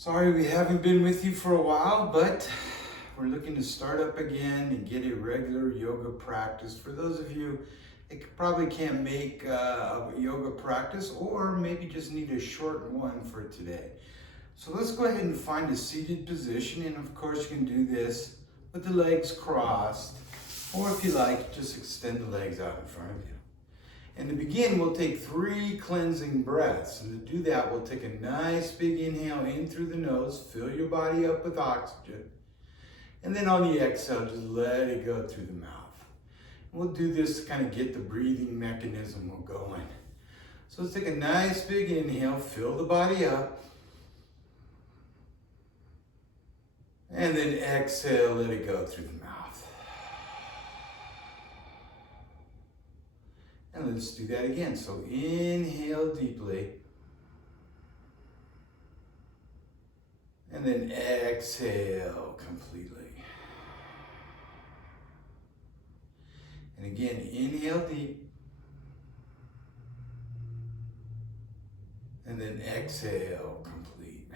Sorry we haven't been with you for a while, but we're looking to start up again and get a regular yoga practice. For those of you that probably can't make a yoga practice or maybe just need a short one for today. So let's go ahead and find a seated position, and of course you can do this with the legs crossed, or if you like, just extend the legs out in front of you. And to begin, we'll take 3 cleansing breaths. And to do that, we'll take a nice big inhale in through the nose, fill your body up with oxygen. And then on the exhale, just let it go through the mouth. We'll do this to kind of get the breathing mechanism going. So let's take a nice big inhale, fill the body up. And then exhale, let it go through the mouth. And let's do that again. So inhale deeply. And then exhale completely. And again, inhale deep. And then exhale complete.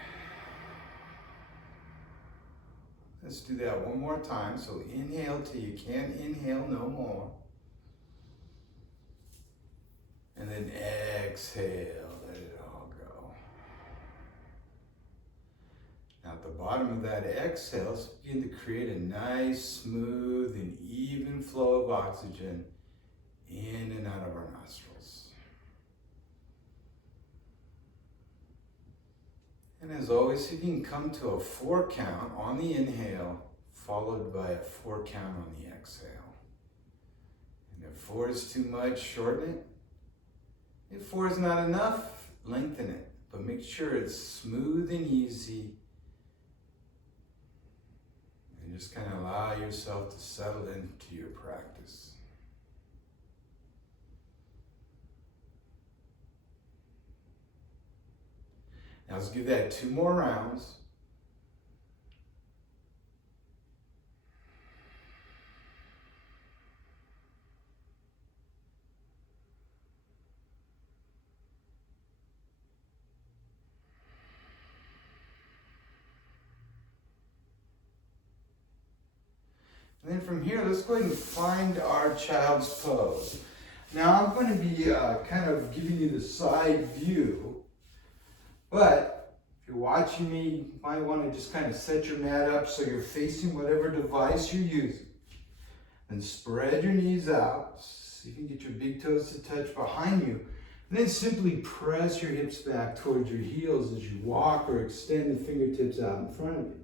Let's do that one more time. So inhale till you can't inhale no more. And then exhale, let it all go. Now at the bottom of that exhale, begin to create a nice, smooth, and even flow of oxygen in and out of our nostrils. And as always, you can come to a 4 count on the inhale, followed by a 4 count on the exhale. And if 4 is too much, shorten it. If 4 is not enough, lengthen it, but make sure it's smooth and easy. And just kind of allow yourself to settle into your practice. Now let's give that 2 more rounds. And then from here, let's go ahead and find our child's pose. Now I'm going to be kind of giving you the side view, but if you're watching me, you might want to just kind of set your mat up so you're facing whatever device you're using. And spread your knees out, so you can get your big toes to touch behind you. And then simply press your hips back towards your heels as you walk or extend the fingertips out in front of you.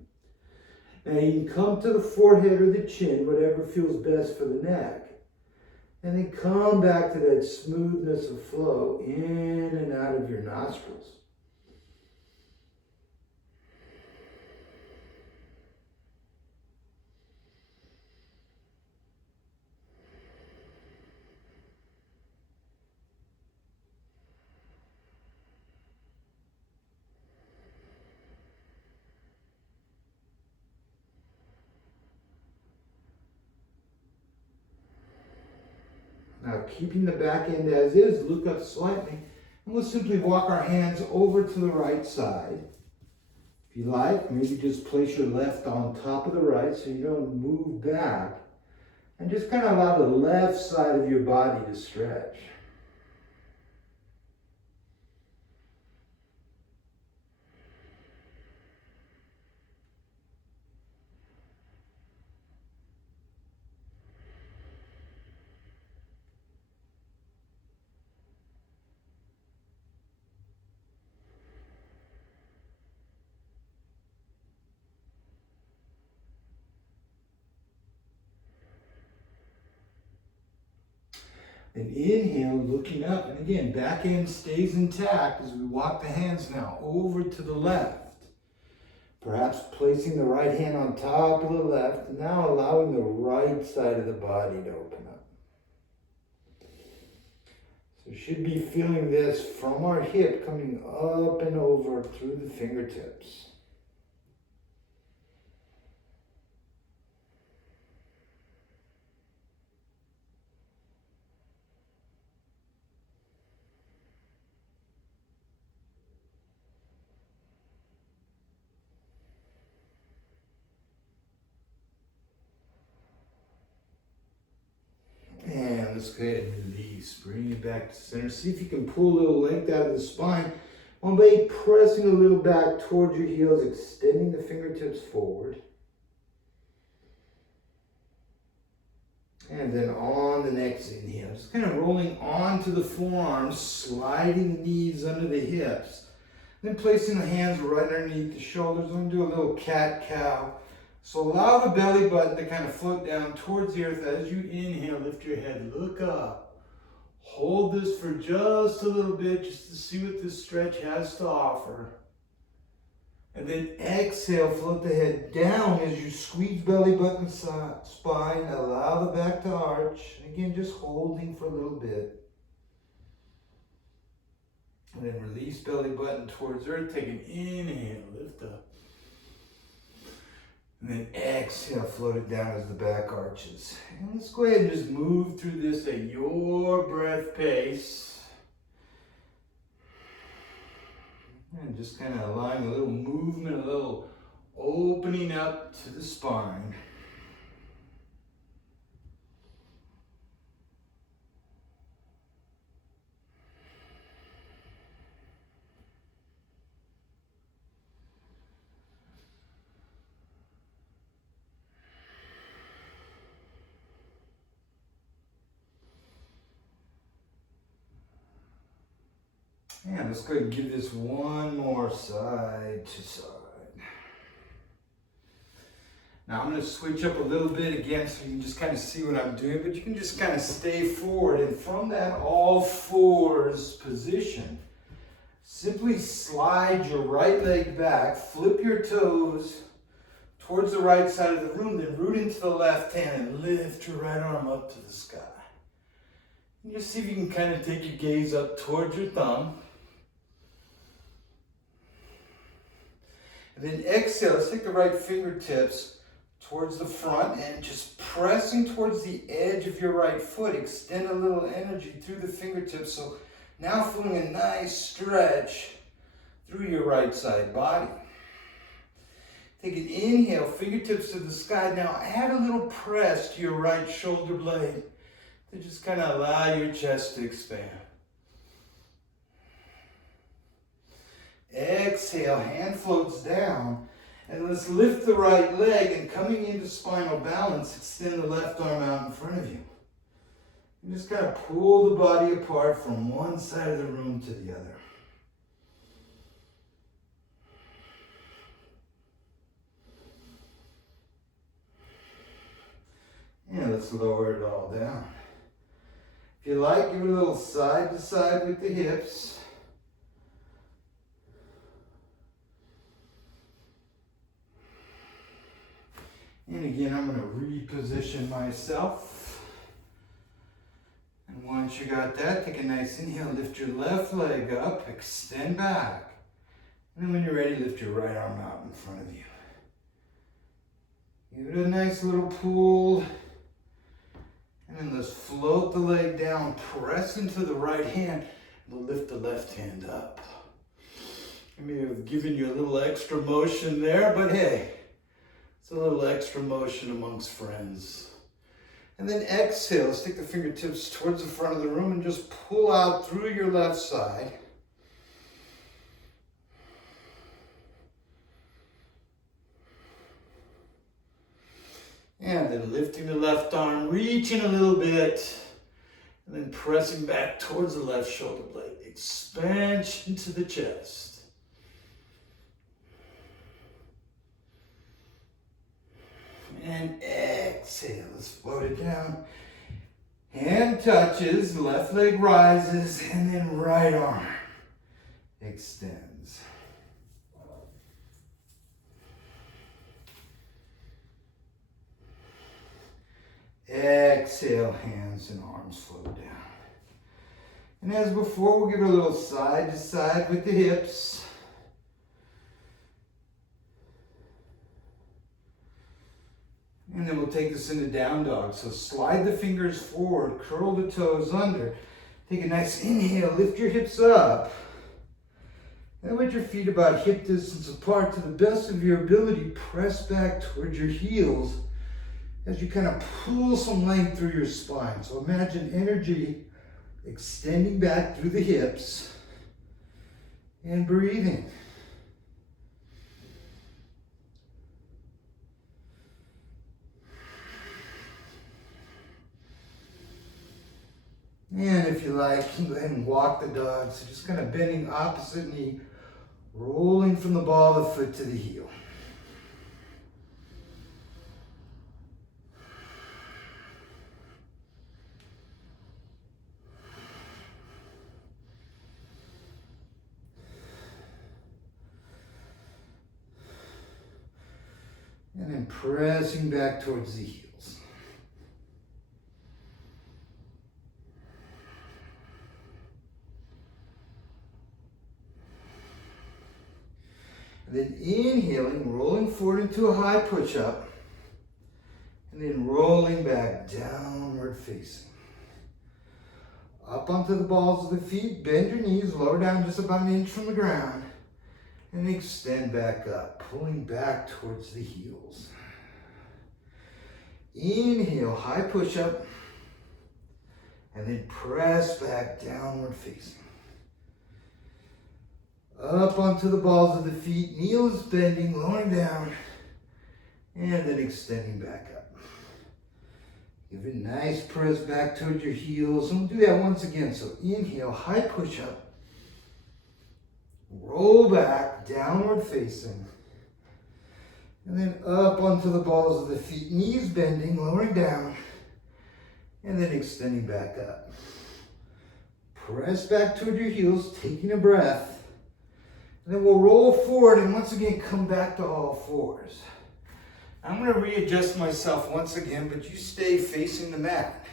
Now you can come to the forehead or the chin, whatever feels best for the neck. And then come back to that smoothness of flow in and out of your nostrils. Now, keeping the back end as is, look up slightly, and we'll simply walk our hands over to the right side. If you like, maybe just place your left on top of the right so you don't move back, and just kind of allow the left side of your body to stretch. And inhale, looking up. And again, back end stays intact as we walk the hands now over to the left. Perhaps placing the right hand on top of the left, and now allowing the right side of the body to open up. So we should be feeling this from our hip coming up and over through the fingertips. let's go ahead and release. Bring it back to center. See if you can pull a little length out of the spine. One by pressing a little back towards your heels, extending the fingertips forward. And then on the next inhale, just kind of rolling onto the forearms, sliding the knees under the hips. Then placing the hands right underneath the shoulders. I'm going to do a little cat-cow. So allow the belly button to kind of float down towards the earth. As you inhale, lift your head, look up. Hold this for just a little bit, just to see what this stretch has to offer. And then exhale, float the head down as you squeeze belly button spine. Allow the back to arch. Again, just holding for a little bit. And then release belly button towards earth. Take an inhale, lift up. And then exhale, float it down as the back arches. And let's go ahead and just move through this at your breath pace. And just kind of allowing a little movement, a little opening up to the spine. And let's go ahead and give this one more side to side. Now I'm going to switch up a little bit again so you can just kind of see what I'm doing, but you can just kind of stay forward. And from that all fours position, simply slide your right leg back, flip your toes towards the right side of the room, then root into the left hand and lift your right arm up to the sky. And just see if you can kind of take your gaze up towards your thumb. And then exhale, let's take the right fingertips towards the front and just pressing towards the edge of your right foot. Extend a little energy through the fingertips. So now feeling a nice stretch through your right side body. Take an inhale, fingertips to the sky. Now add a little press to your right shoulder blade to just kind of allow your chest to expand. Exhale, hand floats down. And let's lift the right leg, and coming into spinal balance, extend the left arm out in front of you. And just kind of pull the body apart from one side of the room to the other. And let's lower it all down. If you like, give it a little side to side with the hips. And again, I'm going to reposition myself. And once you got that, take a nice inhale, lift your left leg up, extend back. And then when you're ready, lift your right arm out in front of you. Give it a nice little pull. And then let's float the leg down, press into the right hand, and we'll lift the left hand up. I may have given you a little extra motion there, but hey, it's a little extra motion amongst friends. And then exhale, let's take the fingertips towards the front of the room and just pull out through your left side. And then lifting the left arm, reaching a little bit, and then pressing back towards the left shoulder blade. Expansion to the chest. And exhale, let's float it down. Hand touches, left leg rises, and then right arm extends. Exhale, hands and arms float down. And as before, we'll give it a little side to side with the hips. And then we'll take this into down dog. So slide the fingers forward, curl the toes under. Take a nice inhale, lift your hips up. And with your feet about hip distance apart to the best of your ability, press back towards your heels. as you kind of pull some length through your spine. So imagine energy extending back through the hips and breathing. And if you like, you can go ahead and walk the dog. So just kind of bending opposite knee, rolling from the ball of the foot to the heel. And then pressing back towards the heels. And then inhaling, rolling forward into a high push-up. And then rolling back, downward facing. Up onto the balls of the feet, bend your knees, lower down just about an inch from the ground. And extend back up, pulling back towards the heels. Inhale, high push-up. And then press back, downward facing. Up onto the balls of the feet, knees bending, lowering down, and then extending back up. Give it a nice press back towards your heels, and we'll do that once again. So inhale, high push-up, roll back, downward facing, and then up onto the balls of the feet, knees bending, lowering down, and then extending back up. Press back toward your heels, taking a breath. And then we'll roll forward and once again come back to all fours. I'm going to readjust myself once again, but you stay facing the mat.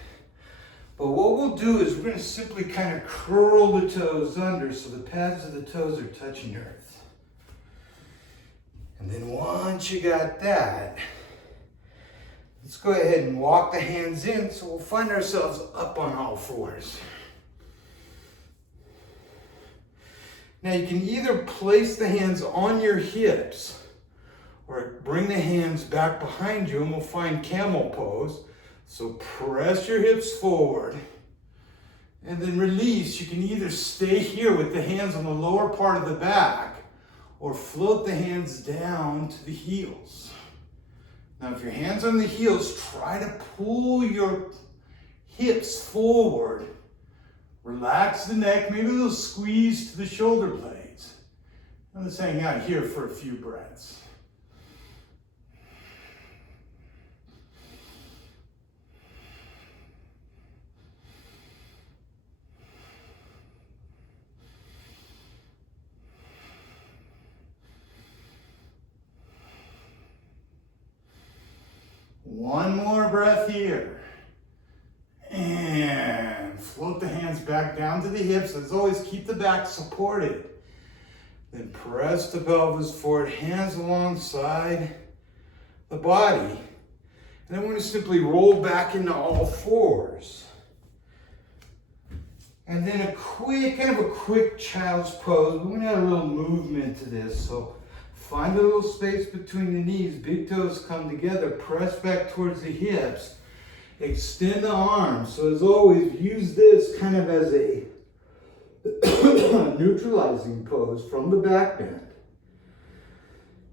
But what we'll do is we're going to simply kind of curl the toes under so the pads of the toes are touching earth. And then once you got that, let's go ahead and walk the hands in so we'll find ourselves up on all fours. Now you can either place the hands on your hips or bring the hands back behind you and we'll find camel pose. So press your hips forward and then release. You can either stay here with the hands on the lower part of the back or float the hands down to the heels. Now if your hands on the heels, try to pull your hips forward. Relax the neck, maybe a little squeeze to the shoulder blades. And let's hang out here for a few breaths. One more breath here. And float the hands back down to the hips. As always, keep the back supported. Then press the pelvis forward, hands alongside the body. And then we're going to simply roll back into all fours. And then a quick child's pose. We're going to add a little movement to this. So find a little space between the knees. Big toes come together. Press back towards the hips. Extend the arms. So as always, use this kind of as a neutralizing pose from the back bend.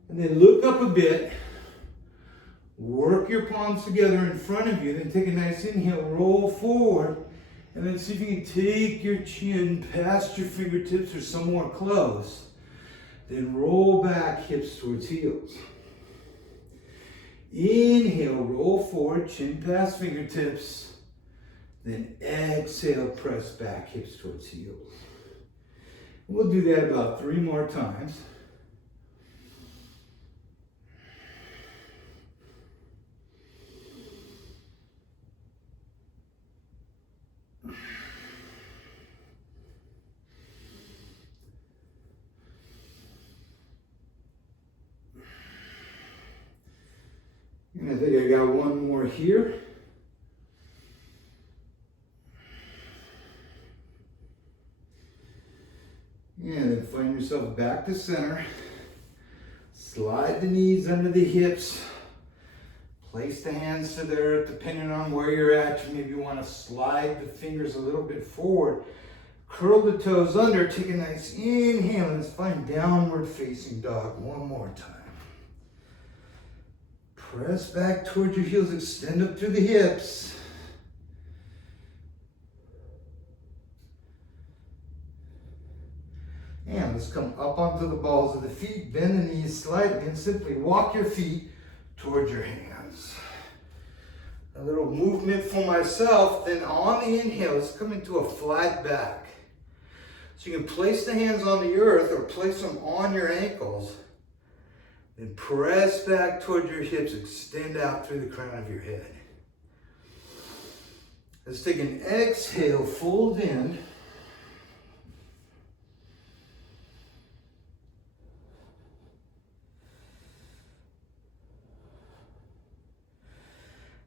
And then look up a bit. Work your palms together in front of you. Then take a nice inhale, roll forward. And then see if you can take your chin past your fingertips or somewhere close. Then roll back, hips towards heels. Inhale, roll forward, chin past fingertips. Then exhale, press back, hips towards heels. We'll do that about 3 more times. And I think I got one more here. And then find yourself back to center. Slide the knees under the hips. Place the hands to the earth, depending on where you're at. You maybe want to slide the fingers a little bit forward. Curl the toes under. Take a nice inhale. Let's find downward facing dog one more time. Press back towards your heels. Extend up through the hips. And let's come up onto the balls of the feet. Bend the knees slightly and simply walk your feet towards your hands. A little movement for myself. Then on the inhale, let's come into a flat back. So you can place the hands on the earth or place them on your ankles. Then press back towards your hips. Extend out through the crown of your head. Let's take an exhale, fold in.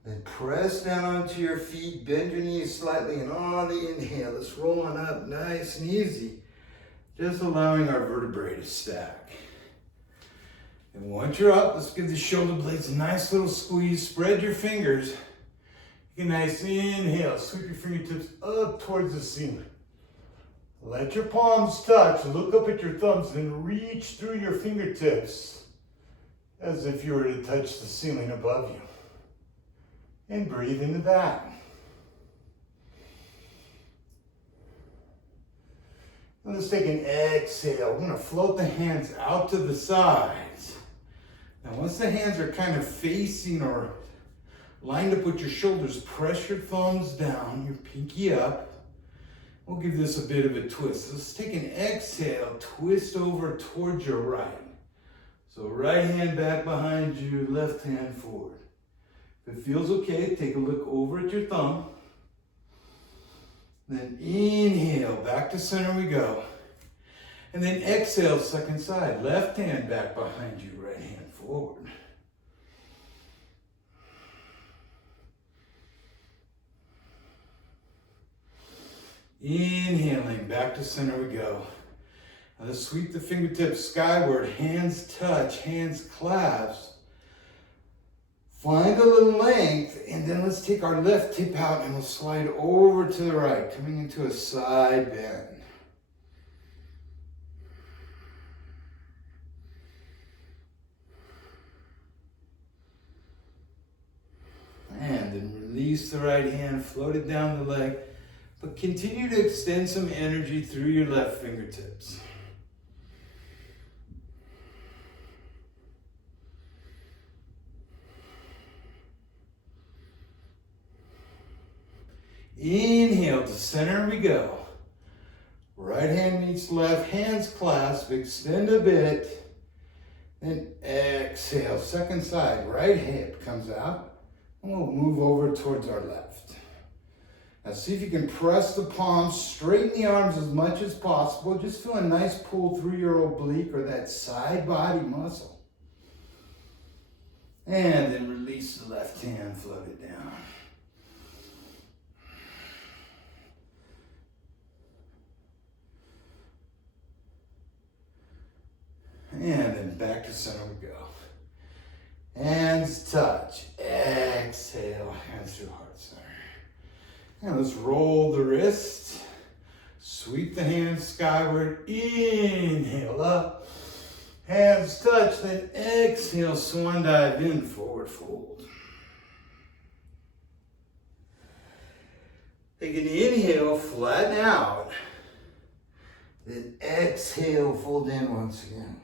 Then press down onto your feet, bend your knees slightly, and on the inhale, let's roll on up nice and easy, just allowing our vertebrae to stack. And once you're up, let's give the shoulder blades a nice little squeeze. Spread your fingers. Take a nice inhale, sweep your fingertips up towards the ceiling. Let your palms touch, look up at your thumbs, then reach through your fingertips as if you were to touch the ceiling above you. And breathe into that. And let's take an exhale. We're going to float the hands out to the sides. Now once the hands are kind of facing or lined up with your shoulders, press your thumbs down, your pinky up. We'll give this a bit of a twist. Let's take an exhale, twist over towards your right. So right hand back behind you, left hand forward. If it feels okay, take a look over at your thumb. Then inhale, back to center we go. And then exhale, second side. Left hand back behind you, right hand forward. Inhaling, back to center we go. Now let's sweep the fingertips skyward, hands touch, hands clasp. Find a little length, and then let's take our left hip out and we'll slide over to the right, coming into a side bend. And then release the right hand, float it down the leg, but continue to extend some energy through your left fingertips. Inhale, to center we go. Right hand meets left, hands clasp, extend a bit. Then exhale, second side, right hip comes out. And we'll move over towards our left. Now see if you can press the palms, straighten the arms as much as possible. Just feel a nice pull through your oblique or that side body muscle. And then release the left hand, float it down. And then back to center we go. Hands touch. Exhale, hands through heart center. And let's roll the wrist. Sweep the hands skyward. Inhale up. Hands touch. Then exhale, swan dive in, forward fold. Take an inhale, flatten out. Then exhale, fold in once again.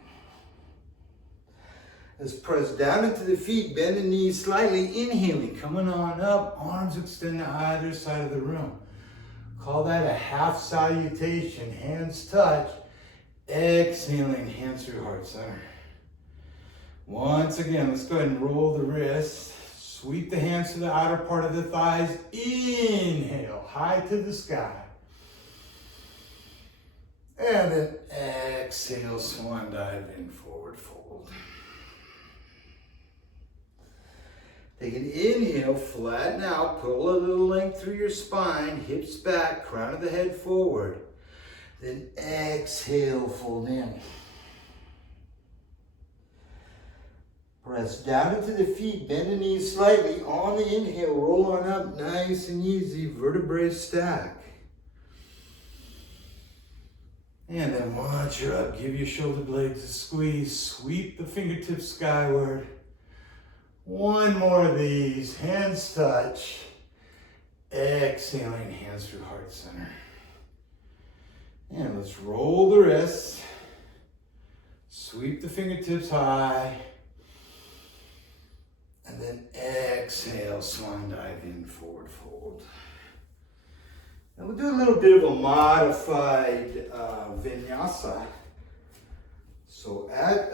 Let's press down into the feet, bend the knees slightly, inhaling, coming on up, arms extend to either side of the room. Call that a half salutation, hands touch, exhaling, hands through heart center. Once again, let's go ahead and roll the wrists, sweep the hands to the outer part of the thighs, inhale, high to the sky. And then exhale, swan dive in, forward fold. Take an inhale, flatten out, pull a little length through your spine, hips back, crown of the head forward. Then exhale, fold in. Press down into the feet, bend the knees slightly. On the inhale, roll on up, nice and easy, vertebrae stack. And then once you're up, give your shoulder blades a squeeze, sweep the fingertips skyward. One more of these, hands touch. Exhaling, hands through heart center. And let's roll the wrists. Sweep the fingertips high. And then exhale, swan dive in, forward fold. Now we'll do a little bit of a modified vinyasa. So at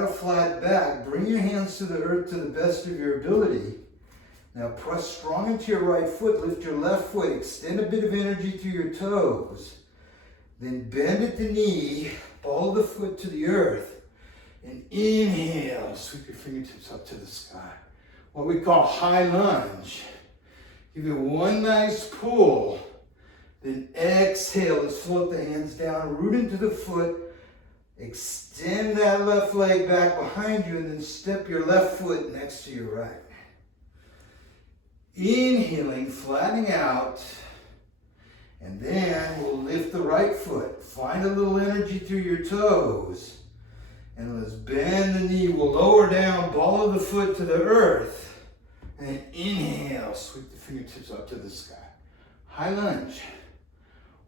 a flat back, bring your hands to the earth to the best of your ability. Now press strong into your right foot, lift your left foot, extend a bit of energy through your toes. Then bend at the knee, ball the foot to the earth, and inhale, sweep your fingertips up to the sky. What we call high lunge. Give it one nice pull, then exhale, let's float the hands down, root into the foot, extend that left leg back behind you, and then step your left foot next to your right. Inhaling, flattening out, and then we'll lift the right foot. Find a little energy through your toes. And let's bend the knee. We'll lower down, ball of the foot to the earth. And inhale, sweep the fingertips up to the sky. High lunge.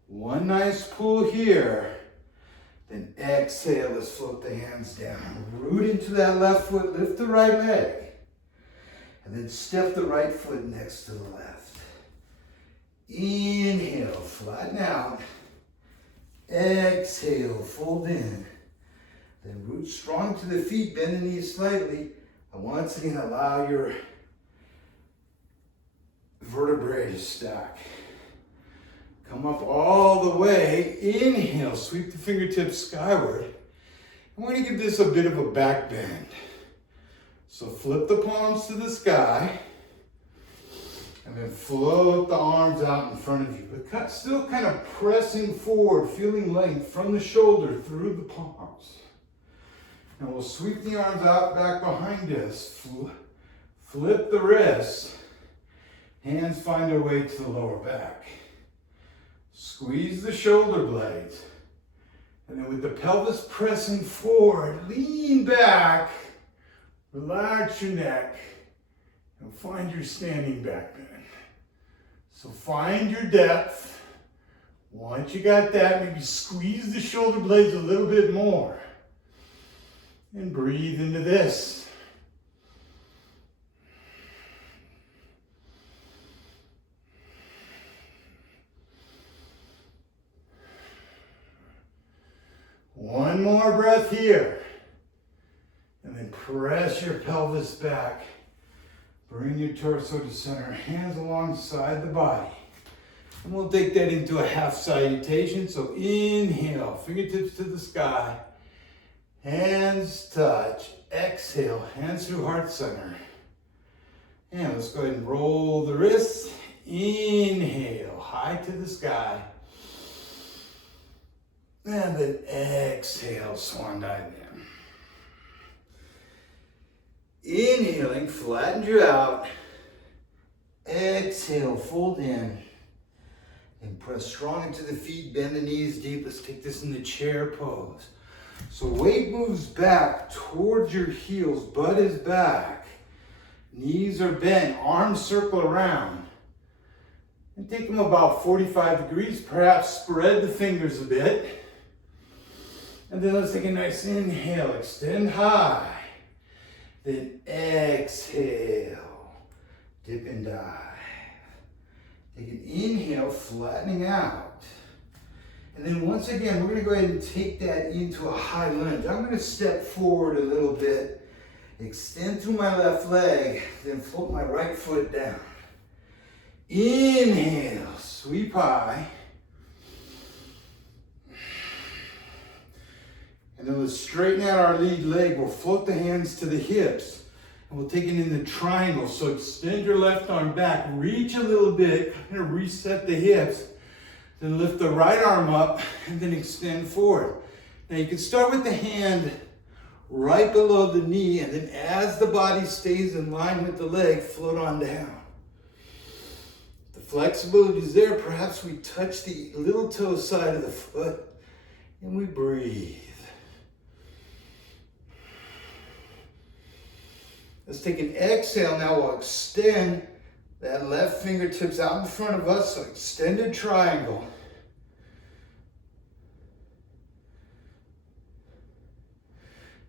One nice pull here. Then exhale, let's float the hands down. Root into that left foot, lift the right leg. And then step the right foot next to the left. Inhale, flatten out. Exhale, fold in. Then root strong to the feet, bend the knees slightly. And once again, allow your vertebrae to stack. Come up all the way. Inhale, sweep the fingertips skyward. And we're going to give this a bit of a back bend. So flip the palms to the sky. And then float the arms out in front of you. But still kind of pressing forward, feeling length from the shoulder through the palms. And we'll sweep the arms out back behind us. Flip the wrists. Hands find their way to the lower back. Squeeze the shoulder blades. And then with the pelvis pressing forward, lean back. Relax your neck. And find your standing back bend. So find your depth. Once you got that, maybe squeeze the shoulder blades a little bit more. And breathe into this. One more breath here. And then press your pelvis back. Bring your torso to center, hands alongside the body. And we'll take that into a half salutation. So inhale, fingertips to the sky. Hands touch. Exhale, hands through heart center. And let's go ahead and roll the wrists. Inhale, high to the sky. And then exhale, swan dive in. Inhaling, flatten you out. Exhale, fold in. And press strong into the feet, bend the knees deep. Let's take this in the chair pose. So weight moves back towards your heels, butt is back. Knees are bent, arms circle around. And take them about 45 degrees, perhaps spread the fingers a bit. And then let's take a nice inhale, extend high. Then exhale, dip and dive. Take an inhale, flattening out. And then once again, we're going to go ahead and take that into a high lunge. I'm going to step forward a little bit, extend through my left leg, then float my right foot down. Inhale, sweep high. And then let's straighten out our lead leg. We'll float the hands to the hips. And we'll take it in the triangle. So extend your left arm back. Reach a little bit. Kind of reset the hips. Then lift the right arm up. And then extend forward. Now you can start with the hand right below the knee, and then as the body stays in line with the leg, float on down. The flexibility is there. Perhaps we touch the little toe side of the foot and we breathe. Let's take an exhale. Now we'll extend that left fingertips out in front of us, so extended triangle.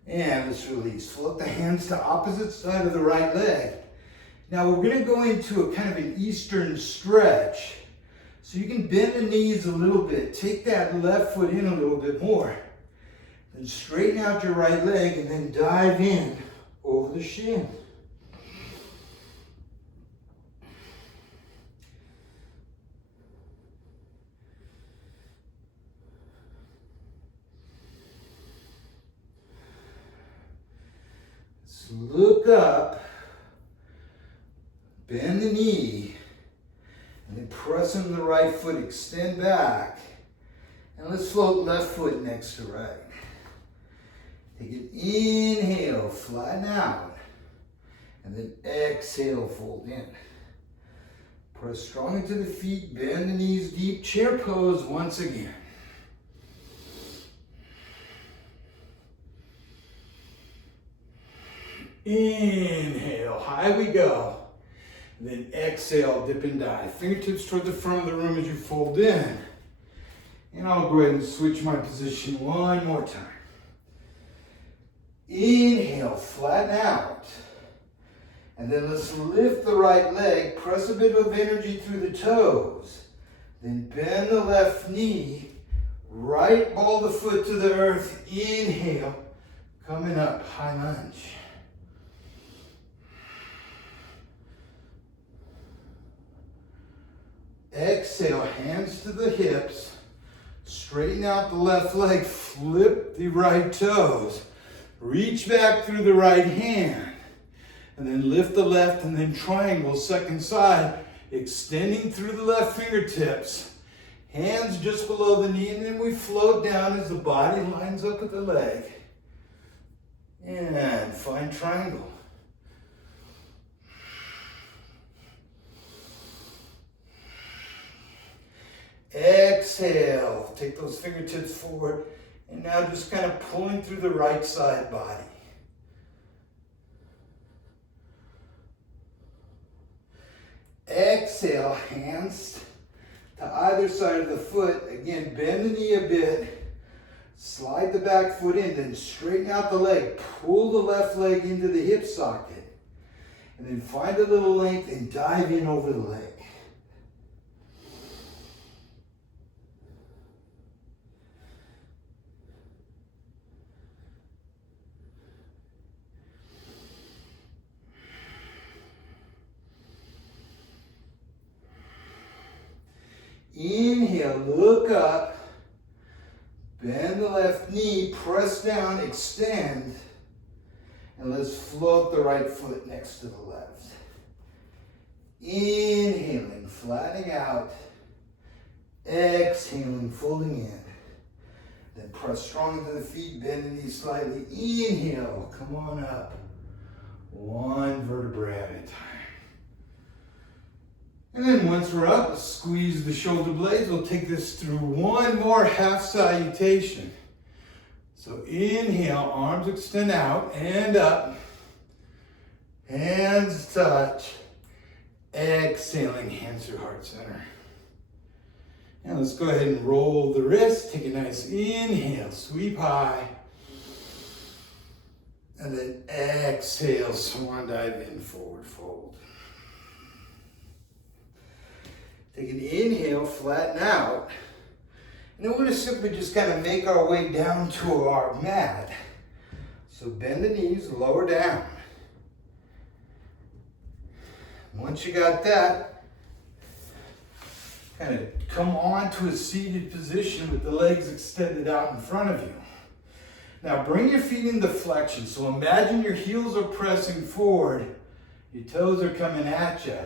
And let's release. Float the hands to opposite side of the right leg. Now we're going to go into a kind of an Eastern stretch. So you can bend the knees a little bit. Take that left foot in a little bit more. Then straighten out your right leg and then dive in over the shin. Look up, bend the knee, and then press into the right foot, extend back, and let's float left foot next to right. Take an inhale, flatten out, and then exhale, fold in. Press strong into the feet, bend the knees deep, chair pose once again. Inhale, high we go. Then exhale, dip and dive. Fingertips toward the front of the room as you fold in. And I'll go ahead and switch my position one more time. Inhale, flatten out. And then let's lift the right leg, press a bit of energy through the toes. Then bend the left knee, right ball the foot to the earth. Inhale, coming up, high lunge. Exhale, hands to the hips, straighten out the left leg, flip the right toes, reach back through the right hand, and then lift the left and then triangle, second side, extending through the left fingertips, hands just below the knee, and then we float down as the body lines up with the leg, and find triangle. Exhale, take those fingertips forward, and now just kind of pulling through the right side body. Exhale, hands to either side of the foot. Again, bend the knee a bit, slide the back foot in, then straighten out the leg, pull the left leg into the hip socket, and then find a little length and dive in over the leg. Inhale, look up, bend the left knee, press down, extend, and let's float the right foot next to the left. Inhaling, flattening out, exhaling, folding in. Then press strong into the feet, bend the knees slightly. Inhale, come on up, one vertebra at a time. And then once we're up, let's squeeze the shoulder blades. We'll take this through one more half salutation. So inhale, arms extend out and up. Hands touch. Exhaling, hands through heart center. And let's go ahead and roll the wrist. Take a nice inhale, sweep high. And then exhale, swan dive in, forward fold. Take an inhale, flatten out. And then we're going to simply just kind of make our way down to our mat. So bend the knees, lower down. Once you got that, kind of come on to a seated position with the legs extended out in front of you. Now bring your feet into flexion. So imagine your heels are pressing forward, your toes are coming at you.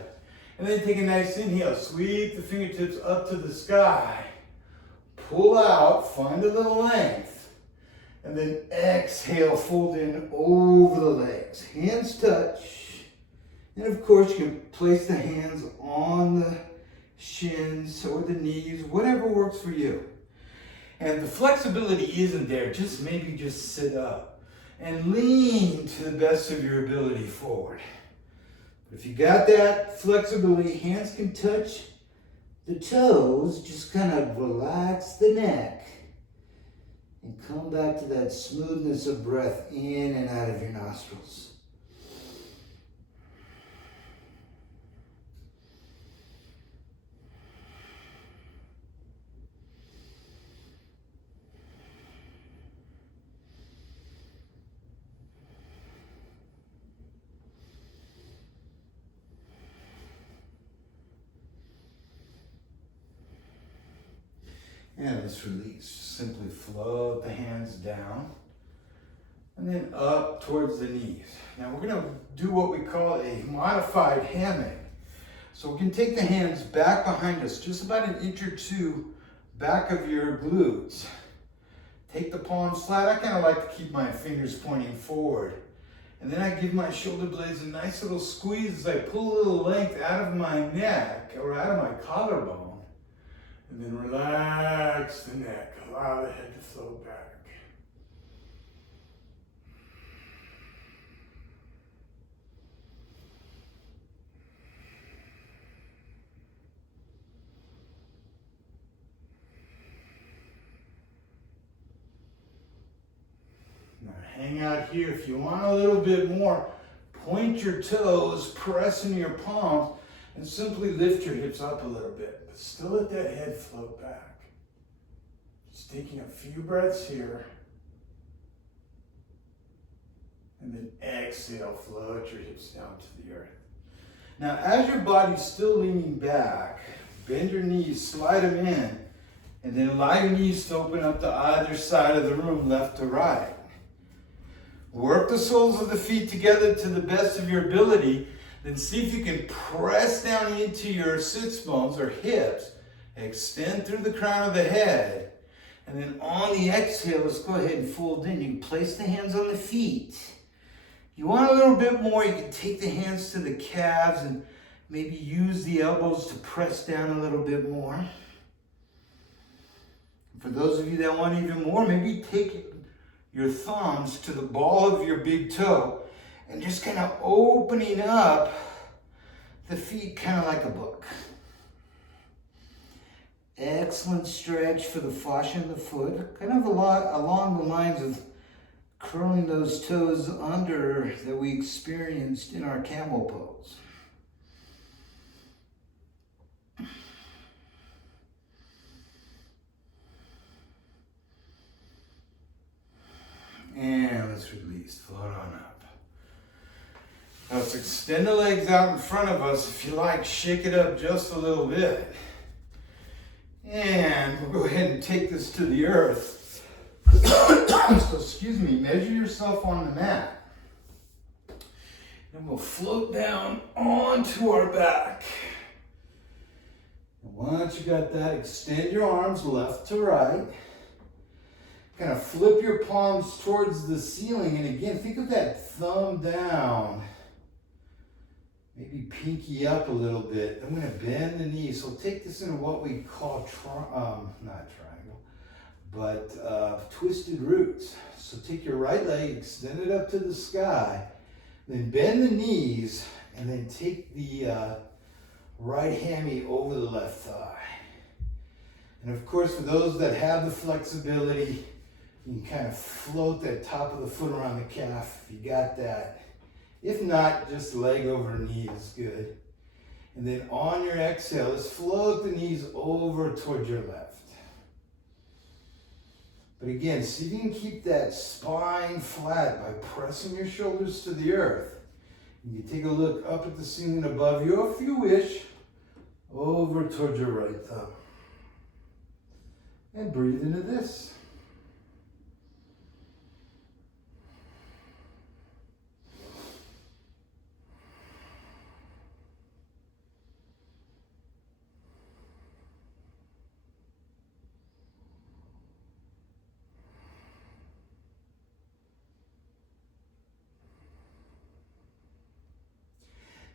And then take a nice inhale, sweep the fingertips up to the sky. Pull out, find a little length. And then exhale, fold in over the legs. Hands touch. And of course, you can place the hands on the shins or the knees, whatever works for you. And the flexibility isn't there, maybe just sit up and lean to the best of your ability forward. If you got that flexibility, hands can touch the toes, just kind of relax the neck and come back to that smoothness of breath in and out of your nostrils. And let's release. Just simply float the hands down and then up towards the knees. Now we're going to do what we call a modified hammock. So we can take the hands back behind us, just about 1 or 2 inches back of your glutes. Take the palms flat. I kind of like to keep my fingers pointing forward. And then I give my shoulder blades a nice little squeeze as I pull a little length out of my neck or out of my collarbone. And then relax the neck, allow the head to float back. Now hang out here. If you want a little bit more, point your toes, press into your palms, and simply lift your hips up a little bit. But still let that head float back. Just taking a few breaths here. And then exhale, float your hips down to the earth. Now, as your body's still leaning back, bend your knees, slide them in, and then allow your knees to open up to either side of the room, left to right. Work the soles of the feet together to the best of your ability. Then see if you can press down into your sits bones or hips, extend through the crown of the head, and then on the exhale, let's go ahead and fold in. You can place the hands on the feet. You want a little bit more, you can take the hands to the calves and maybe use the elbows to press down a little bit more. For those of you that want even more, maybe take your thumbs to the ball of your big toe and just kind of opening up the feet kind of like a book. Excellent stretch for the fascia in the foot. Kind of a lot along the lines of curling those toes under that we experienced in our camel pose. And let's release, float on up. Now let's extend the legs out in front of us. If you like, shake it up just a little bit. And we'll go ahead and take this to the earth. So, excuse me, measure yourself on the mat. And we'll float down onto our back. And once you got that, extend your arms left to right. Kind of flip your palms towards the ceiling. And again, think of that thumb down. Maybe pinky up a little bit. I'm going to bend the knees. So take this into what we call, not triangle, but twisted roots. So take your right leg, extend it up to the sky, then bend the knees, and then take the right hammy over the left thigh. And of course, for those that have the flexibility, you can kind of float that top of the foot around the calf if you got that. If not, just leg over knee is good. And then on your exhale, let's float the knees over towards your left. But again, see if you can keep that spine flat by pressing your shoulders to the earth. You can take a look up at the ceiling above you, or if you wish, over towards your right thumb. And breathe into this.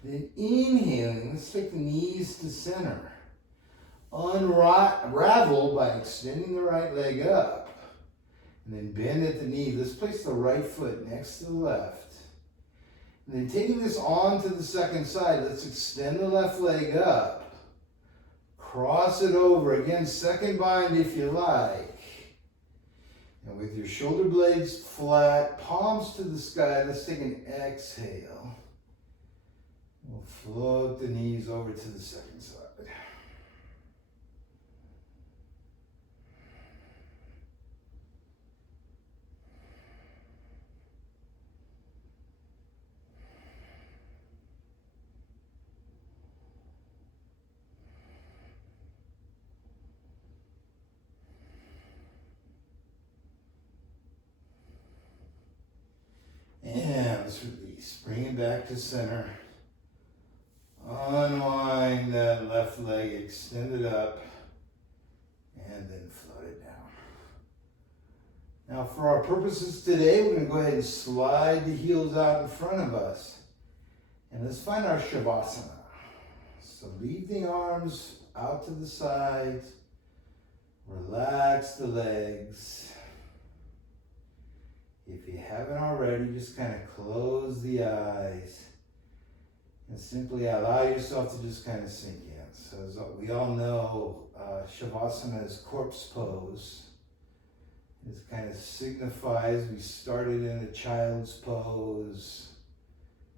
Then inhaling, let's take the knees to center. Unravel by extending the right leg up. And then bend at the knee. Let's place the right foot next to the left. And then taking this on to the second side, let's extend the left leg up. Cross it over. Again, second bind if you like. And with your shoulder blades flat, palms to the sky, let's take an exhale. We'll float the knees over to the second side. And let's release. Bring it back to center. Unwind that left leg, extend it up, and then float it down. Now for our purposes today, we're going to go ahead and slide the heels out in front of us. And let's find our Shavasana. So leave the arms out to the sides. Relax the legs. If you haven't already, just kind of close the eyes and simply allow yourself to just kind of sink in. So as we all know, Shavasana is corpse pose. It kind of signifies we started in a child's pose,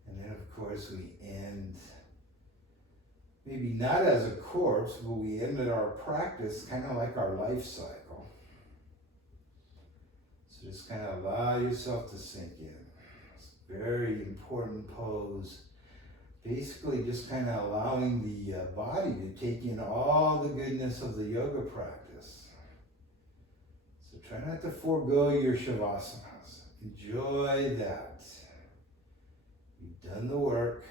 and then of course we end, maybe not as a corpse, but we ended our practice kind of like our life cycle. So just kind of allow yourself to sink in. It's a very important pose. Basically just kind of allowing the body to take in all the goodness of the yoga practice. So try not to forego your Shavasanas. Enjoy that. You've done the work.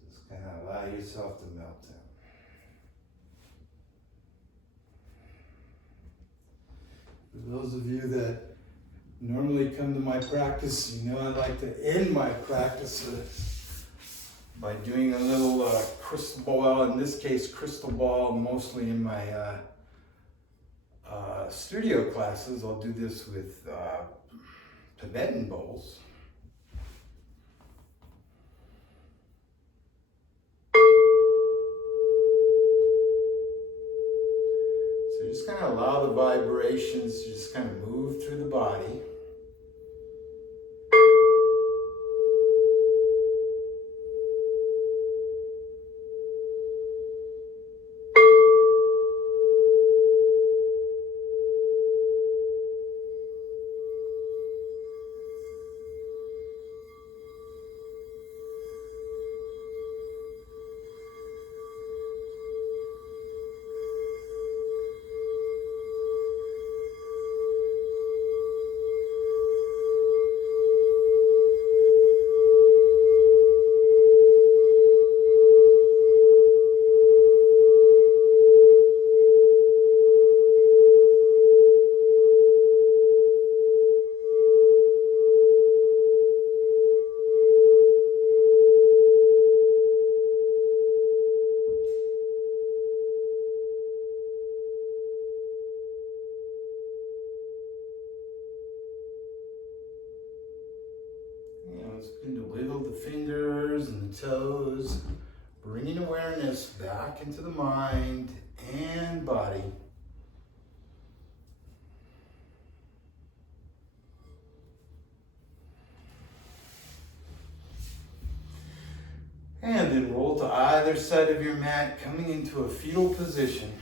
So just kind of allow yourself to melt in. For those of you that normally come to my practice, you know I like to end my practice by doing a little crystal ball, in this case crystal ball mostly in my studio classes. I'll do this with Tibetan bowls. So just kind of allow the vibrations to just kind of move through the body. It's good to wiggle the fingers and the toes, bringing awareness back into the mind and body. And then roll to either side of your mat, coming into a fetal position.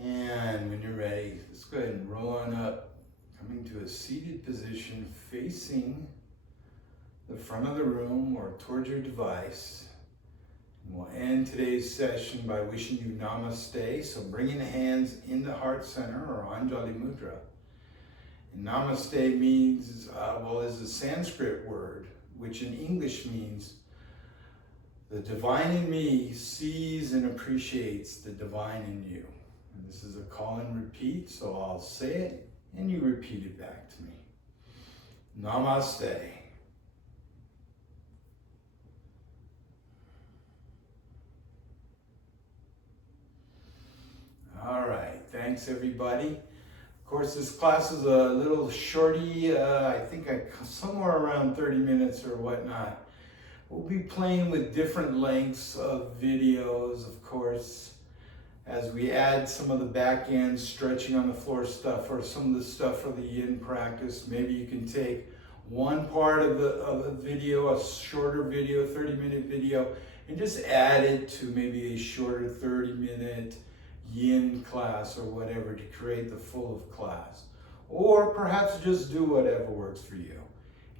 And when you're ready, let's go ahead and roll on up, coming to a seated position facing the front of the room or towards your device. And we'll end today's session by wishing you namaste. So bringing the hands in the heart center or Anjali Mudra. And namaste means, is a Sanskrit word, which in English means the divine in me sees and appreciates the divine in you. And this is a call and repeat, so I'll say it and you repeat it back to me. Namaste. All right, thanks everybody. Of course, this class is a little shorty, I think somewhere around 30 minutes or whatnot. We'll be playing with different lengths of videos, of course, as we add some of the back end stretching on the floor stuff or some of the stuff for the yin practice. Maybe you can take one part of the video, a shorter video, 30-minute video, and just add it to maybe a shorter 30-minute yin class or whatever to create the full of class. Or perhaps just do whatever works for you.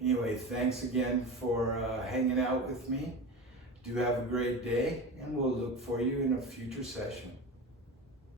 Anyway, thanks again for hanging out with me. Do have a great day, and we'll look for you in a future session.